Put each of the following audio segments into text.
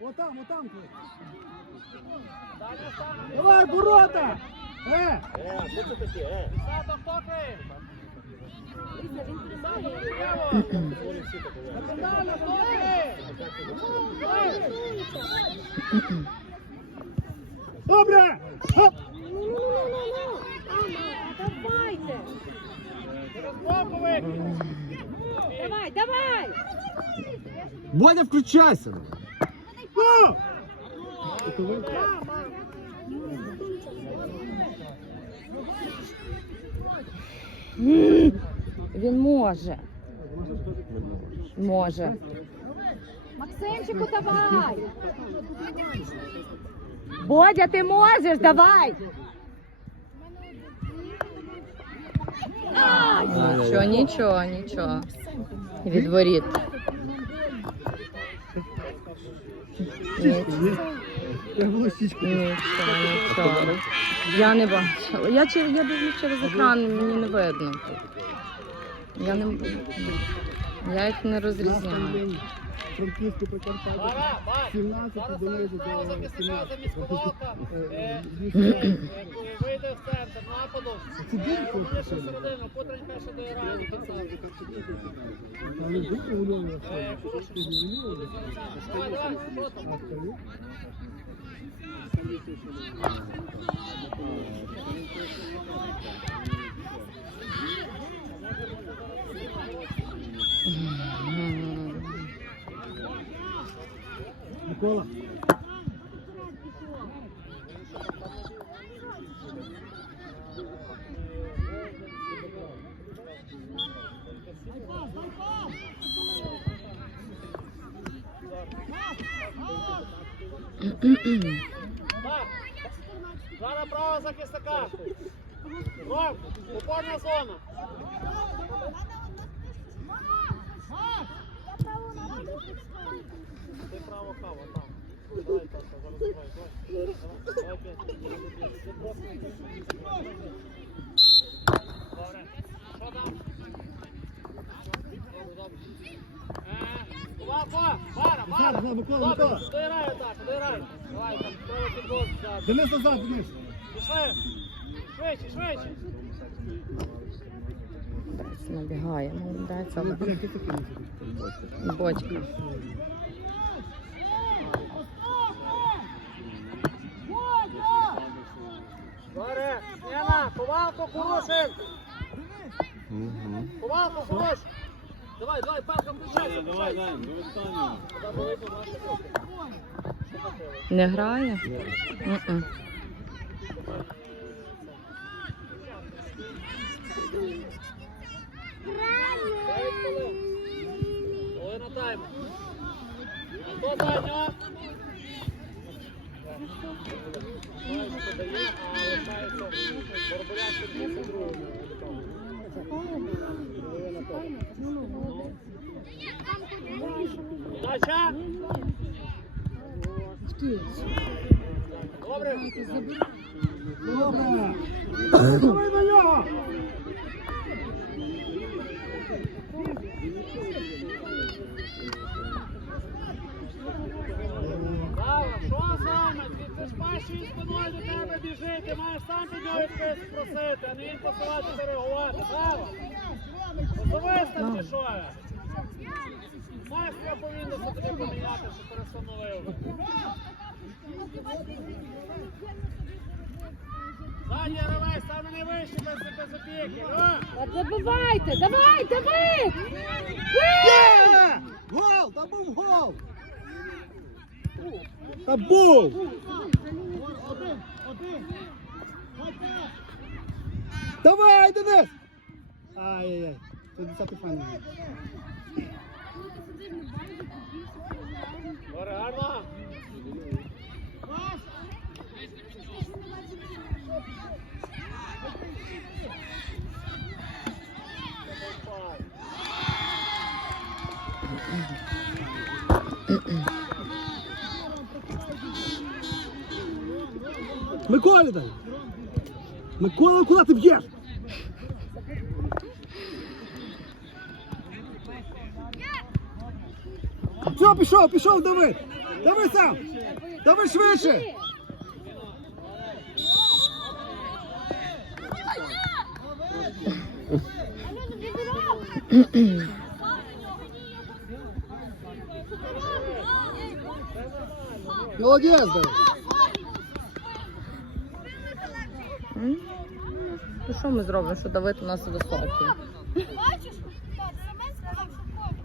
Отам, отам. твій. Далі стане. Давай, ворота! Е! Е, що це таке? Е, Сато, хто ти? вони всі так говорять. Далі, хто ти? Добре! Хоп! Давайте! Через боку викинь. Давай, давай! Бодя, включайся! Ну! Він може. Може. Максимчику, давай! Бодя, ти можеш, давай! Нічого, нічого, нічого. Від воріт. Ні- Я не бачила. Я, чер- я дивлюсь через екран, мені не видно. Я не я їх не розрізняю. Франківську Прикарпаття. Бара, бар. 17 Зараз донизу до захисника 17. замість Е, Двісті. е, Вийде в центр, нападу. Е, Романиш це. всередину, Путрень перше до кінця. Але дуже у порушення. Давай, давай, що там? А скажи? Микола. Так. Зараз право захисника. Ром, опорна зона. Ти право хава, там. Давай, Таша, зараз давай, давай. Давай, п'ять. Добре. Що там? Добре, добре. Два, два, назад, Микола, Добре, доіграй, Таша, доіграй. Давай. Денис назад, Денис. Пішли. Швидше, швидше. Набігає, молодець, бочка. Добре, Яна, повалку хороший. Повалку хороший. Давай, давай, палка включайся. Давай, давай, Не грає? Мгм. Половина тайму. Дача! Добре. Добре. Давай на нього. Що саме? Ти ж пащою спиною до тебе біжить, ти маєш сам під нього якесь просити, а не він посилатися реагувати. Браво! Особисто чи що? Майстра повинна тобі поміняти, що перестановив. Задній ревець, там не вище без, без опіки. Та забивайте! Давай, давай! Є! Гол! Та був гол! Та був! Давай, Денис! Ай-яй-яй. Це 10 файний. Миколі дай! Микола, куди ти б'єш? Все, пішов, пішов, Давид! Давай сам! Давай швидше! Молодець, Давид. Що ми зробимо, що Давид у нас високий? Бачиш? Семен сказав, що хоче.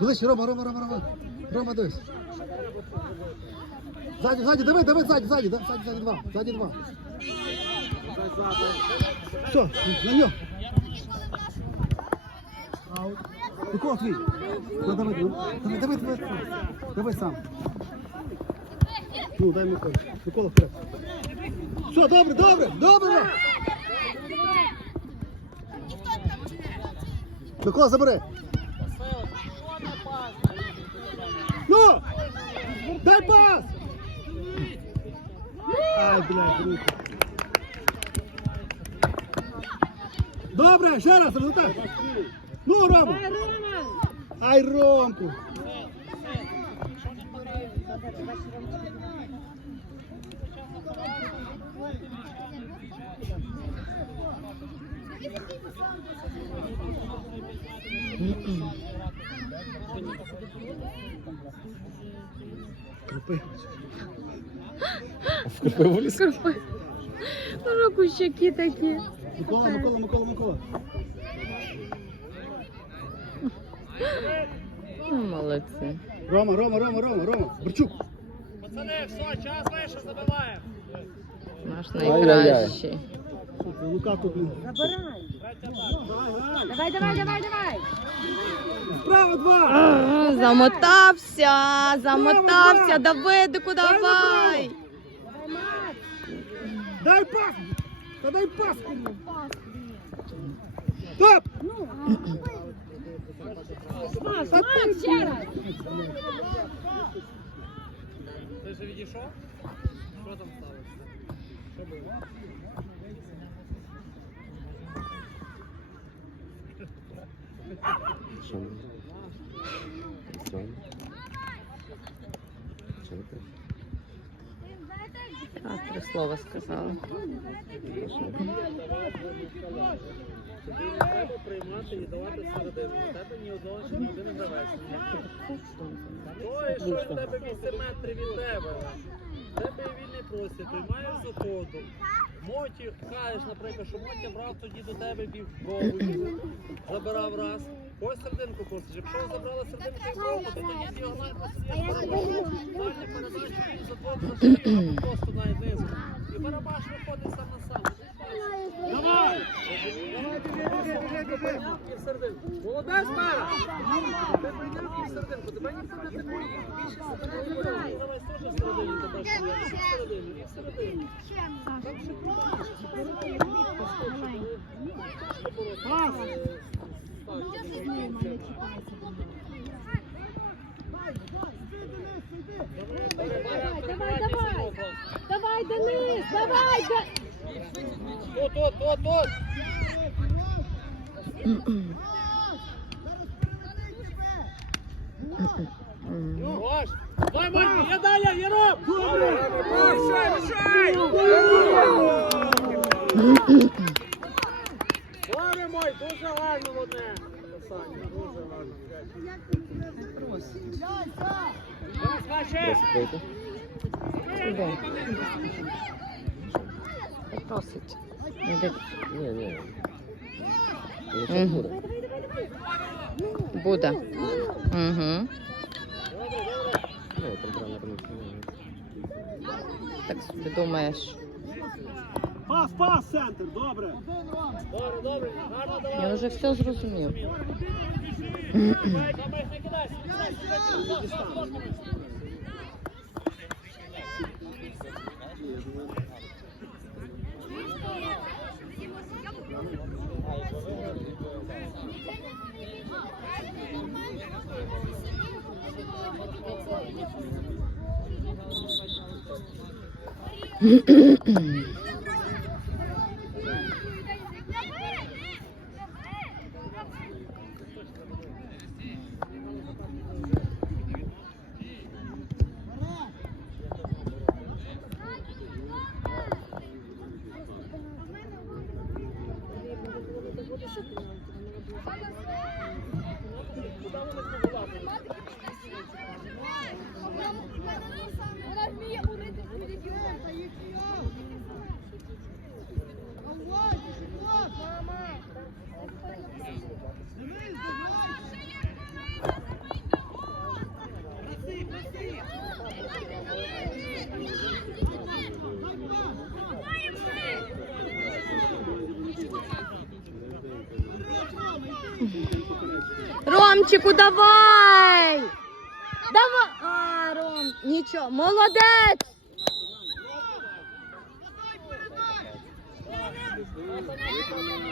Дивись, Рома, Рома, Рома, Рома. Рома, дивись. Ззаді, ззаді, давай, давай, ззаді, ззаді, да, ззаді, ззаді два, ззаді два. Все, на нього. Микола твій. Ну, давай, давай, давай, давай, давай. Давай сам. Ну, дай Микола. Микола вперед. Все, добре, добре, добре. Микола, забери. Ну! Дай пас! Ай, блядь, руки. Добре, ще раз, результат. Ну, Рома. Ай, Ромку. Крупи. Скорпи. Може, кущаки такі. Микола, Микола, Микола, Микола. Ну, молодці. Рома, Рома, Рома, Рома, Рома. Бурчук. Пацани, все, час вийшов, забиваємо. Наш найкращий. Лука тут, блін. Давай, давай, давай, давай. Справа два. А, Замотався, замотався. Давидику, давай. Дай пас! Та дай пас! Стоп! Макс, Макс, ще раз. Ти вже відійшов? Що там сталося? Що було? А, три слова сказала. Тобі не треба приймати і давати середину. Тебе ні одного ще ні один гравець. То, що в тебе 8 метрів від тебе. Тебе вільний простір, приймаєш заходу. Моті кажеш, наприклад, що Мотя брав тоді до тебе бів пробую, забирав раз. Ось серединку просиш. Якщо забрала серединку і пробу, то тоді навіть просто дальні передачі він за двох зашиє, або просто навіть. І барабаш виходить сам на сам. Давай! В серединку. Молодець, Мара! Ти прийняв і серединку. Тебе ніхто не атакує. Більше серединку. Давай в середині тебе стоїть. І в в середину. Так що Давай, давай, давай. Давай, Денис, давай, Де- Тут, тут, тут, тут! М. Давай, Марко, я далі, Єром! Добре! Мішай, мішай! Славі мой, дуже гарно одне. Саня, дуже гарно. Скаче! Іде. Попросить. Іде. Ні, ні. Мгм. Буде. Угу. Ну, там тренер не знає. Так собі думаєш. Пас, пас, центр, добре. Добре, добре, гарно давай. Я вже все зрозумів. Давай, давай, не кидайся, не 嗯嗯嗯。Ромчику, давай! Давай! А, Ром, нічого, молодець! Давай, давай!